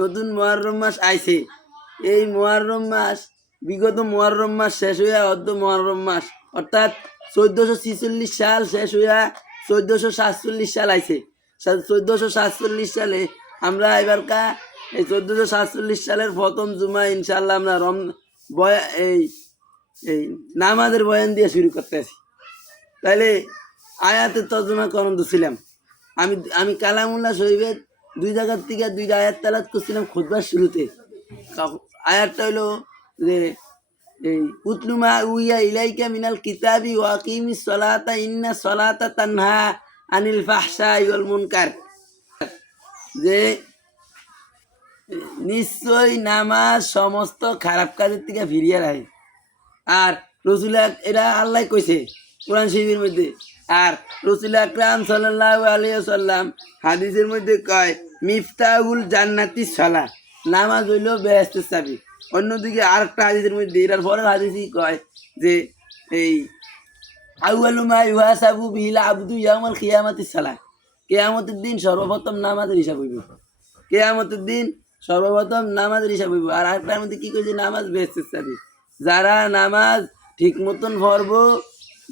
নতুন মুহররম মাস আইছে। এই মুহররম মাস বিগত মুহররম মাস শেষ হইয়া অর্ধ মুহররম মাস অর্থাৎ 1446 সাল শেষ হইয়া 1447 সাল আইছে। 1447 সালে আমরা এবারকা এই 1447 সালের প্রথম জুমা ইনশাআল্লাহ আমরা এই এই নামাজের বয়ান দিয়ে শুরু করতেছি। তাইলে আয়াতের তর্জমা করণ ছিলাম আমি কালামুল্লাহ শরীফের দুই জায়গার থেকে দুইটা আয়াত তেলাওয়াত করছিলাম খুতবার শুরুতে। আয়াতটা হইলো যে এই উতলুমা উইয়া ইলাইকা মিনাল কিতাবি ওয়া আকিমিস সালাতা ইন্না সালাতা তানহা আনিল ফাহশাই ওয়াল মুনকার, যে নিশ্চয় নামাজ সমস্ত খারাপ কাজের থেকে ফিরিয়ে রাখে। আর রসুল এরা আল্লাহ কইছে কোরআন শরীফের মধ্যে। আর রসুল আকরাম সাল্লাল্লাহু আলাইহি ওয়াসাল্লাম হাদিসের মধ্যে কয় মিফতাহুল জান্নাতি সালাহ, নামাজ হইল বেহেশতের চাবি। অন্যদিকে আরেকটা হাদিসের মধ্যে এটার পরের হাদিসই কয় যে এই আউয়ালু মা ইউহাসাবু বিহিল আবদু ইয়াউমাল কিয়ামাতিস সালাহ, কিয়ামতের দিন সর্বপ্রথম নামাজের হিসাব হইব। কিয়ামতের দিন সর্বপ্রথম নামাজের হিসাব হইব। আর আরেকটার মধ্যে কি কইছে নামাজ বেহেশতের চাবি। যারা নামাজ ঠিক মতন পড়ব,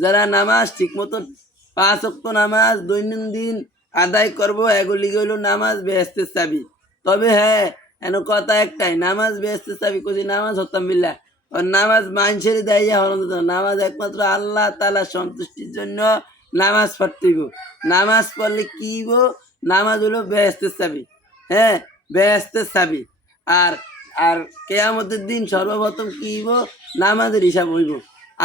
যারা নামাজ ঠিক মতন 5 ওয়াক্ত নামাজ দৈনন্দিন আদায় করবো, এগুলি হইল নামাজ বেহেশতের চাবি। তবে হ্যাঁ এন কথা একটাই, নামাজ বেহেশতের চাবি কইছি নামাজ হতাম বিল্লাহ। আর নামাজ মানুষের দেয় হরণ, নামাজ একমাত্র আল্লাহ তাআলার সন্তুষ্টির জন্য নামাজ পড়তে হইব। নামাজ পড়লে কি হইব? নামাজ হলো বেহেশতের চাবি। হ্যাঁ, বেহেশতের চাবি। আর আর কিয়ামতের দিন সর্বপ্রথম কি হইব? নামাজের হিসাব হইব।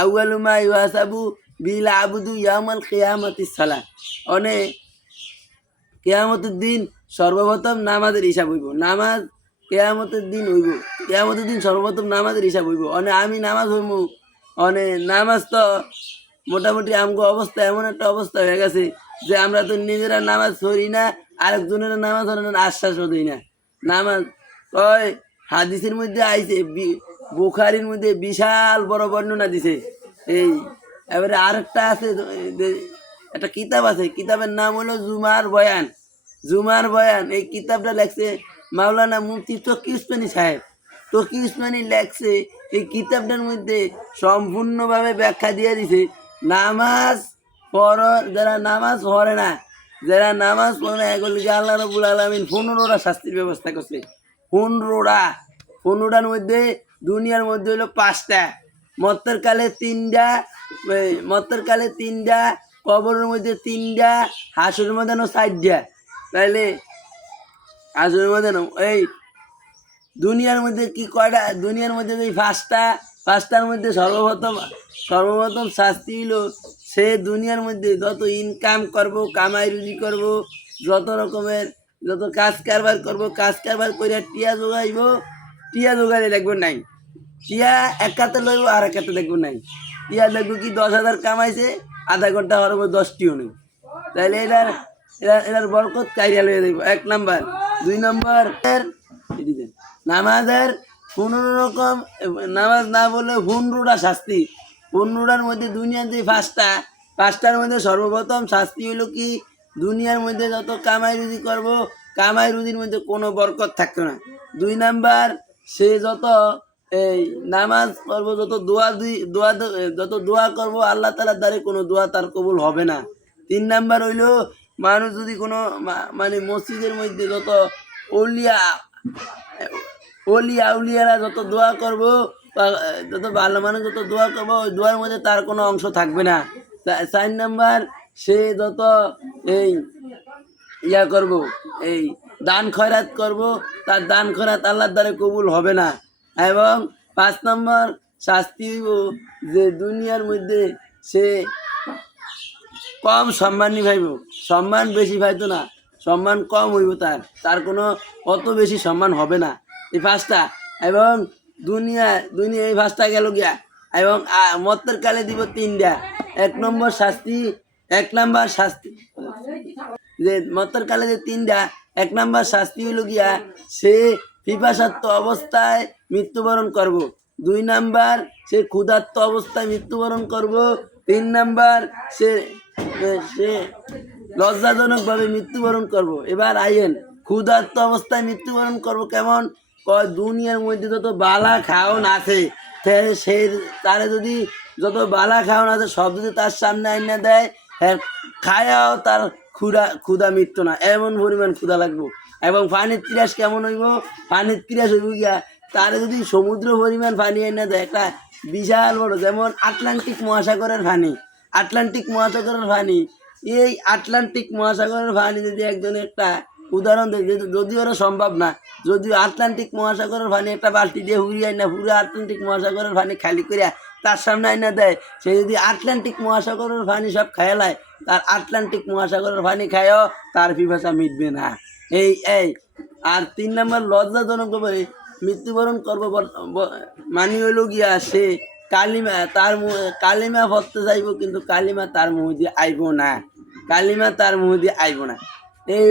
আউয়ালু মা ইউহাসাবু বিল আবদু ইয়াউমাল কিয়ামাতিস সালাহ, অনে কিয়ামতের দিন সর্বপ্রথম নামাজের হিসাব হইব। নামাজ কিয়ামতের দিন হইব, কিয়ামতের দিন সর্বপ্রথম নামাজের হিসাব হইব। অনে আমি নামাজ হইব, অনে নামাজ তো মোটামুটি আমগো অবস্থা এমন একটা অবস্থা হয়ে গেছে যে আমরা তো নিজেরা নামাজ পড়ি না, আরেকজনের নামাজ পড়ানোর আশ্বাসও দিই না। নামাজ কয় হাদিসের মধ্যে আইছে, বুখারীর মধ্যে বিশাল বড় বর্ণনা দিছে। এই এবারে আরেকটা আছে, একটা কিতাব আছে, কিতাবের নাম হলো জুমার বয়ান। জুমার বয়ান এই কিতাবটা লেখছে মাওলানা মুফতি তকি উসমানী সাহেব। তকি উসমানী লেখছে এই কিতাবটার মধ্যে সম্পূর্ণভাবে ব্যাখ্যা দিয়ে দিছে নামাজ পড়, যারা নামাজ পড়ে না, যারা নামাজ পড়ে না এগুলিকে আল্লাহ রাব্বুল আলামিন 15টা শাস্তির ব্যবস্থা করছে। 15টার মধ্যে দুনিয়ার মধ্যে হলো 5টা, মত্তের কালে 3টা, কবরের মধ্যে 3টা, হাসরের ময়দানও 4টা। তাইলে হাসরের ময়দান এই দুনিয়ার মধ্যে কি কয়টা? দুনিয়ার মধ্যে যে 5টার মধ্যে সর্বপ্রথম শাস্তি হইল সে দুনিয়ার মধ্যে যত ইনকাম করব, কামাই রুজি করব, যত রকমের যত কাজ কারবার করব, কাজ কারবার করে টিয়া জোগাইব, টিয়া জোগাইলে দেখবো নাই, টিয়া এক হাতে লইব আর এক হাতে দেখবো নাই। টিয়া দেখবো কি 10,000 কামাইছে, আধা ঘন্টা হরব 10টিও নেই। তাইলে এটার বরকত কাইরা লইয়া দেব 1 নাম্বার। 2 নাম্বার নামাজের 15 রকম, নামাজ না বললে 15টা শাস্তি। 15টার মধ্যে দুনিয়ার যে 5টার মধ্যে সর্বপ্রথম শাস্তি হইল কি? দুনিয়ার মধ্যে যত কামাই রুজি করব, কামাই রুজির মধ্যে কোনো বরকত থাকতো না। 2 নাম্বার সে যত এই নামাজ করব, যত দোয়া করব আল্লাহ তাআলার দ্বারে কোনো দোয়া তার কবুল হবে না। 3 নাম্বার হইল মানুষ যদি কোনো মানে মসজিদের মধ্যে যত আউলিয়ারা যত দোয়া করব, যত ভালো মানুষ যত দোয়া করবো, ওই দোয়ার মধ্যে তার কোনো অংশ থাকবে না। 4 নাম্বার সে যত এই করব, এই দান খয়রাত করব, তার দান খয়রাত আল্লাহর দ্বারে কবুল হবে না। এবং 5 নম্বর শাস্তি হইব যে দুনিয়ার মধ্যে সে কম সম্মানই ভাইব, সম্মান বেশি ভাইতো না, সম্মান কম হইব, তার কোনো অত বেশি সম্মান হবে না। এই 5টা। এবং দুনিয়া এই 5টা গেল গিয়া। এবং মত্তের কালে দিব 3টা। 1 নম্বর শাস্তি যে মত্তের কালে যে 3টা, 1 নম্বর শাস্তি হইল গিয়া সে পিপাসার্ত অবস্থায় মৃত্যুবরণ করব। 2 নাম্বার সে ক্ষুধার্ত অবস্থায় মৃত্যুবরণ করব। 3 নাম্বার সে লজ্জাজনকভাবে মৃত্যুবরণ করব। এবার আইয়েন ক্ষুধার্ত অবস্থায় মৃত্যুবরণ করবো কেমন? কয় দুনিয়ার মধ্যে যত বালা খাওন আছে সে তারে যদি যত বালা খাওন আছে সব যদি তার সামনে আইনা দেয়, হ্যাঁ খায়াও তার ক্ষুধা মিটতো না, এমন পরিমাণ ক্ষুধা লাগবো। এবং পানির তিরাস কেমন হইব? পানির তিরাস হইব গিয়া তারে যদি সমুদ্র পরিমাণ পানি আইনা দেয়, একটা বিশাল বড়, যেমন আটলান্টিক মহাসাগরের পানি, আটলান্টিক মহাসাগরের পানি, এই আটলান্টিক মহাসাগরের পানি যদি একজন একটা উদাহরণ দেয়, যদিও ওরা সম্ভব না, যদিও আটলান্টিক মহাসাগরের পানি একটা বালতি দিয়ে হুড়িয়ে আইনা পুরো আটলান্টিক মহাসাগরের পানি খালি করিয়া তার সামনে আইনা দেয়, সে যদি আটলান্টিক মহাসাগরের পানি সব খেলায়, তার আটলান্টিক মহাসাগরের পানি খায়ও তার পিপাসা মিটবে না। এই আর 3 নম্বর লজ্জাজনক ব্যাপারে মৃত্যুবরণ করবো মানে হইল গিয়া সে কালিমা তার কালিমা পড়তে চাইব, কিন্তু কালিমা তার মুখ দিয়ে আইব না, কালিমা তার মুখ দিয়ে আইব না। এই